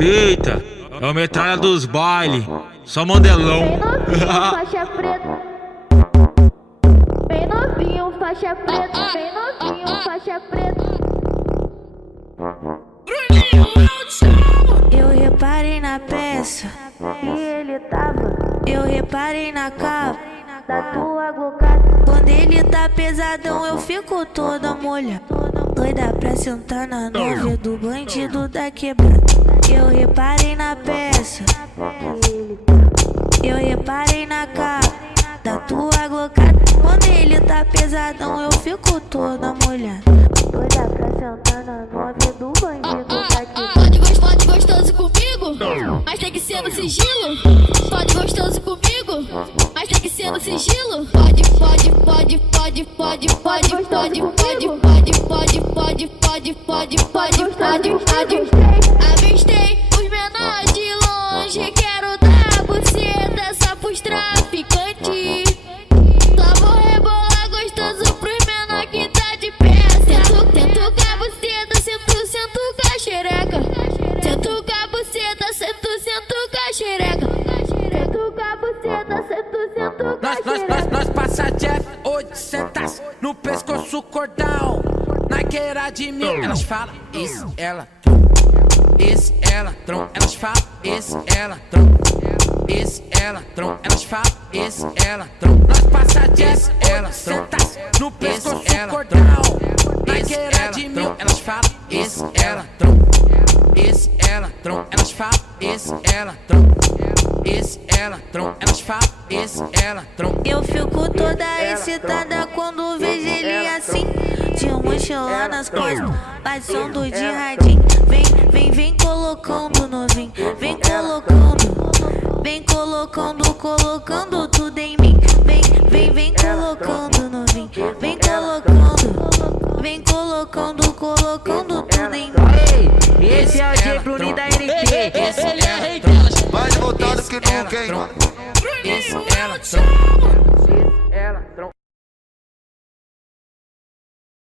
Eita, é o metralha dos baile, só mandelão. Bem novinho, faixa preta. Bem novinho, faixa preta. Bem novinho, faixa preta. Eu reparei na peça E ele tava eu reparei na capa. da tua glocada. Quando ele tá pesadão eu fico toda molhada, doida pra sentar na nuvem do bandido da quebrada. Eu reparei na peça, eu reparei na capa da tua glocada. Quando ele tá pesadão eu fico toda molhada, Doida pra sentar na nove do bandido da quebrada. Pode gostoso comigo, mas tem que ser no sigilo. Pode gostoso comigo, mas tem que ser no sigilo. Pode. Avistei os menores de longe, quero dar buceta só pros traficantes. Só vou rebolar gostoso pros menor que tá de pé. Tento com a buceta, sento com a xereca. Sento com a buceta, sento com a xereca. Sento com a buceta, sento com a xereca. Nós passa Jeff 800 no pescoço cordão. Naqueira de mil, elas falam, isso ela tron, isso ela tron. Elas falam, isso ela tron, isso ela tron. Elas falam, isso ela tron. Nós passa Jeff 800 no pescoço cordão. Naqueira de mil, elas falam, isso ela tron, isso ela tron. Elas falam, isso ela tron, isso ela tron. Elas falam, isso ela tron. eu fico toda excitada quando vejo ele assim, de mochila nas costas, passando de radinho. Vem colocando novinho, vem colocando tudo em mim. Vem colocando novinho, vem colocando tudo em mim. Esse é o J Bruni da NP. Ele é rei delas. Mais voltado que nunca, hein? Isso ela tron.